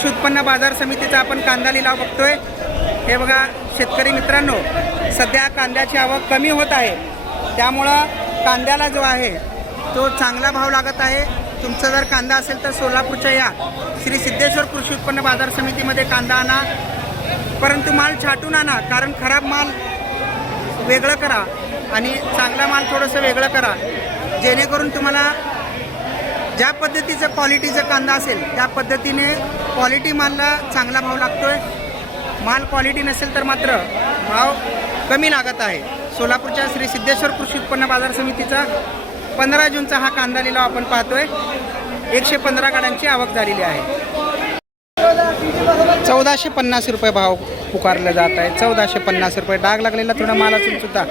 कृषी उत्पन्न बाजार समितीचा आपण कांदा लिलाव बघतोय। हे बघा शेतकरी मित्रांनो, सध्या कांद्याची आवक कमी होत आहे, त्यामुळं कांद्याला जो आहे तो चांगला भाव लागत आहे। तुमचा जर कांदा असेल तर सोलापूरच्या या श्री सिद्धेश्वर कृषी उत्पन्न बाजार समितीमध्ये कांदा आणा, परंतु माल छाटून आणा, कारण खराब माल वेगळं करा आणि चांगला माल थोडंसं वेगळं करा, जेणेकरून तुम्हाला ज्या पद्धतीचं क्वालिटीचं कांदा असेल त्या पद्धतीने क्वालिटी मालला चांगला भाव लागतोय। माल क्वालिटी नसेल तर मात्र भाव कमी लागत आहे। सोलापूरच्या श्री सिद्धेश्वर कृषी उत्पन्न बाजार समितीचा 15 जूनचा हा कांदा लिलाव आपण पाहतोय। 115 गाड्यांची आवक झालेली आहे। 1450 रुपये भाव पुकारले जात आहे। 1450 रुपये डाग लागलेला थोडा माल असून सुद्धा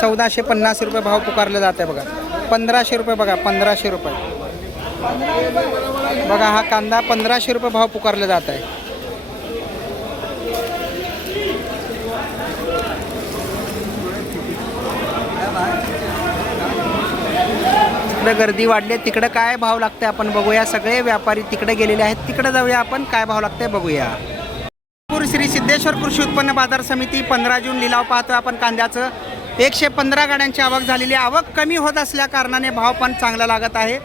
1450 रुपये भाव पुकारले जात आहे बघा। 1500 रुपये बघा, 1500 रुपये बघा, हा कांदा 1500 रुपये भाव पुकारले जात आहे। तिकडे गर्दी वाढली आहे, तिकडे काय भाव लागते आपण बघूया। सगळे व्यापारी तिकडे गेलेले आहेत, तिकडे जाऊया आपण, काय भाव लागते बघूया। श्री सिद्धेश्वर कृषी उत्पन्न बाजार समिती 15 जून लिलाव पाहतोय आपण कांद्याचं। 115 गाड्यांची आवक झालेली आहे। आवक कमी होत असल्या कारणाने भाव पण चांगला लागत आहे।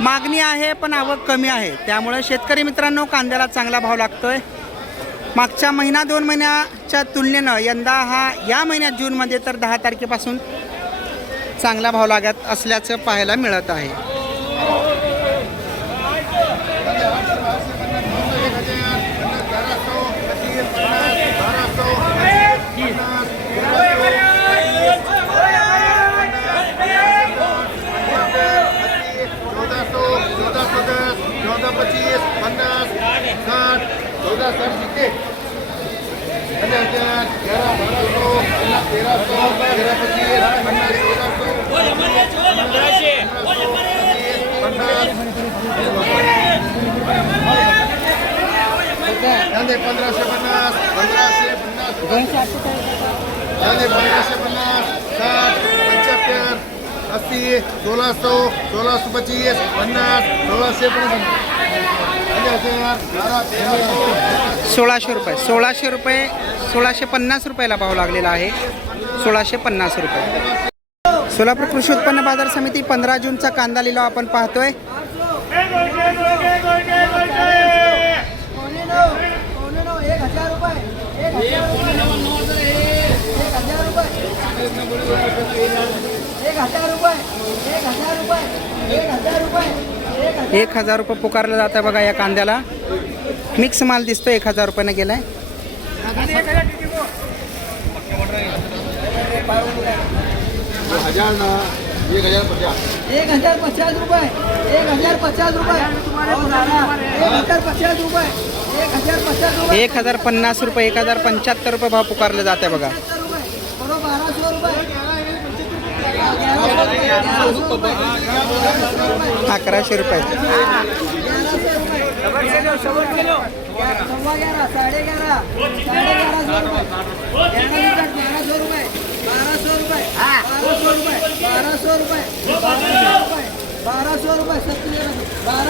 मागणी आहे पण आवक कमी आहे, त्यामुळे शेतकरी मित्रांनो कांद्याला चांगला भाव लागतोय। मागच्या महिना 2 महिन्याच्या तुलनेनं यंदा या महिन्यात जूनमध्ये तर 10 तारखेपासून चांगला भाव लागत असल्याचं पाहायला मिळत आहे। ₹1650 ₹1650 रुपयाला भाव लागलेला आहे। 1650 रुपये। सोलापूर कृषी उत्पन्न बाजार समिती 15 जूनचा कांदा लिलाव आपण पाहतोय। ₹1000 पुकारलं जातं बघा या कांद्याला। मिक्स माल दिसतो, 1000 रुपयाने गेलाय। ₹1050 ₹1075 रुपये भाव पुकारले जाते बघा। 1100 रुपये।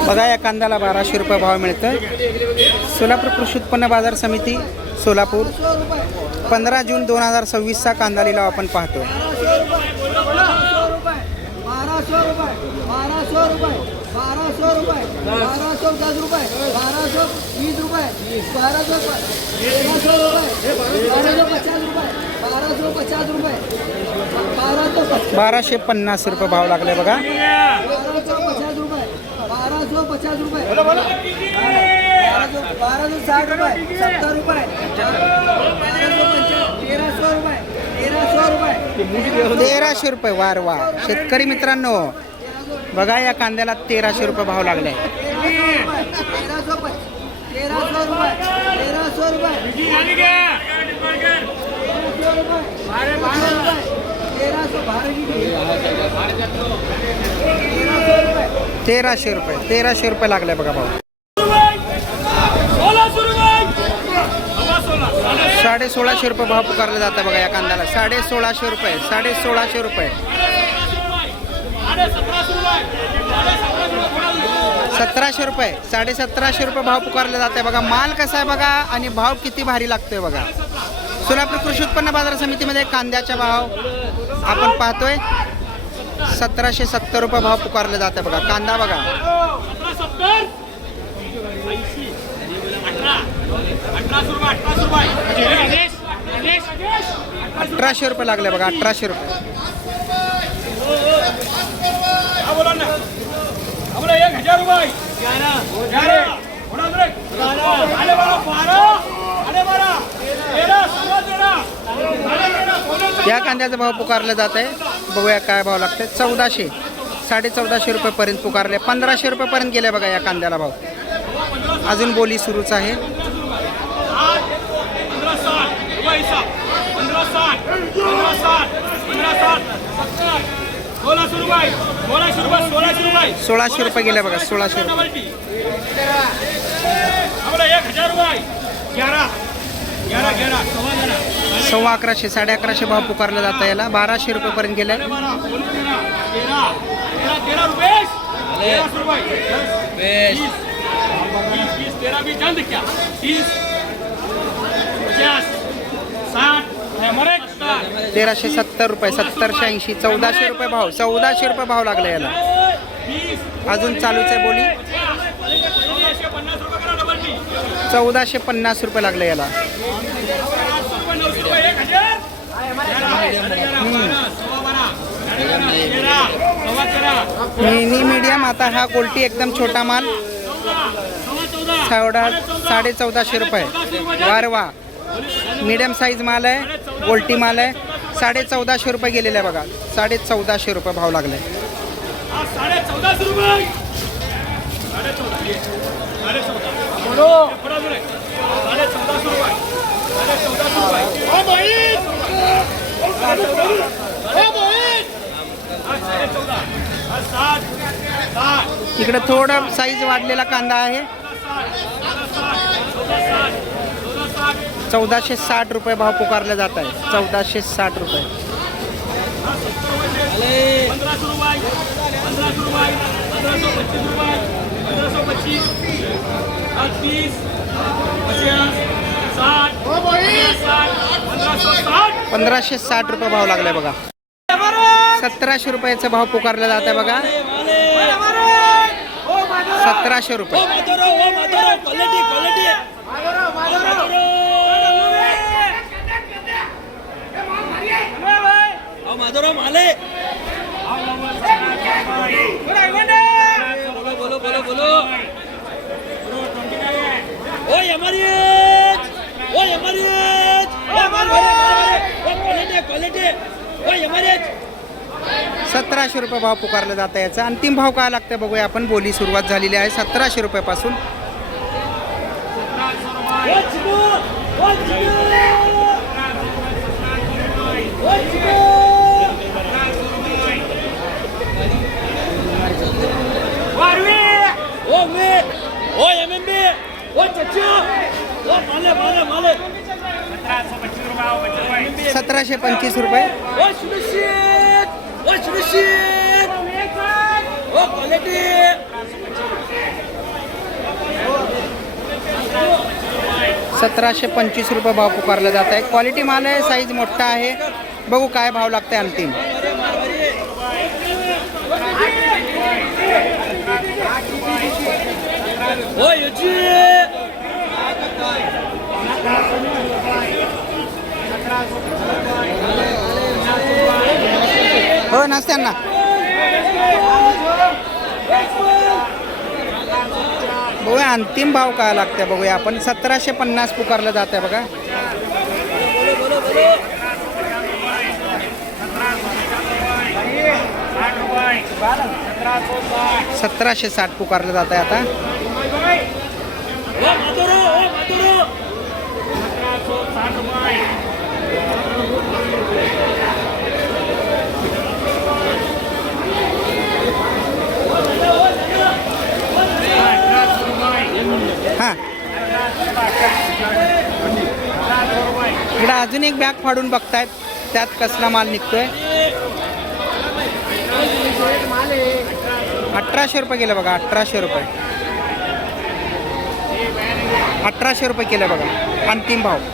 बघा या कांद्याला 1200 रुपये भाव मिळतोय। सोलापूर कृषी उत्पन्न बाजार समिती सोलापूर 15 जून 2026चा कांदा लिलाव आपण पाहतोय। ₹1250 रुपये भाव लागले बघा। ₹1300 रुपये वार वा। शेतकरी मित्रांनो बघा या कांद्याला 1300 रुपये भाव लागले। ₹1300 रुपये लागले बघा भाव। 1650 रुपये भाव पुकारला जाता बघा या कांद्याला। 1650 रुपये, 1650 रुपये, 1700 रुपये, 1750 रुपये भाव पुकारले जाते बघा. माल कसा आहे बघा आणि भाव किती भारी लागतोय बघा. सोलापूर कृषी उत्पन्न बाजार समितीमध्ये कांद्याचा भाव आपण पाहतोय 1770 रुपये भाव पुकारले जाते बघा. कांदा बघा 1800 रुपये लागले बघा. 1800 रुपये. या कांद्याचा भाव पुकारला जात आहे. बघूया काय भाव लागते. 1400, 1450 रुपयेपर्यंत पुकारले. 1500 रुपयेपर्यंत गेले बघा या कांद्याला भाव. अजून बोली सुरूच आहे. 1600 रुपये गेले बघा. 1600 रुपये. 1150, 1150 भाव पुकारला जात आहे याला. 1200 रुपयेपर्यंत गेले. 1370 रुपये, 1780, 1400 रुपये भाव. 1400 रुपये भाव लागला याला. अजून चालूच आहे बोली. 1450 रुपये लागले याला. Mini medium. आता हा कोल्टी एकदम छोटा माल 1450 रुपये. वारवा मीडियम साईज माल आहे. गोल्टी माल आहे. 1450 रुपये गेलेला आहे बघा. 1450 रुपये भाव लागले. इकडे थोडा साईज वाढलेला कांदा आहे. 1460 रुपये भाव पुकारला जात आहे. 1460 रुपये. 1560 रुपये भाव लागलाय बघा. 1700 रुपयाचा भाव पुकारला जात आहे बघा. 1700 रुपये. ₹1700 रुपये भाव पुकारला जात आहे. याचा अंतिम भाव काय लागतं बघूया आपण. बोली सुरुवात झालेली आहे 1700 रुपयापासून. ₹1725 रुपये. ₹1725 रुपये भाव पुकारला जात आहे. क्वालिटी माल आहे. साईज मोठा आहे. बघू काय भाव लागतंय अंतिम. हो नसत्यांना बघूया अंतिम भाव काय लागते बघूया आपण. 1750 पुकारलं जात आहे बघा. 1760 पुकारलं जात आहे आता. हां इकडं अजून एक बॅग फाडून बघतायत. त्यात कसला माल निघतोय. 1800 रुपये केलं बघा, 1800 रुपये, 1800 रुपये केलं बघा, अंतिम भाव.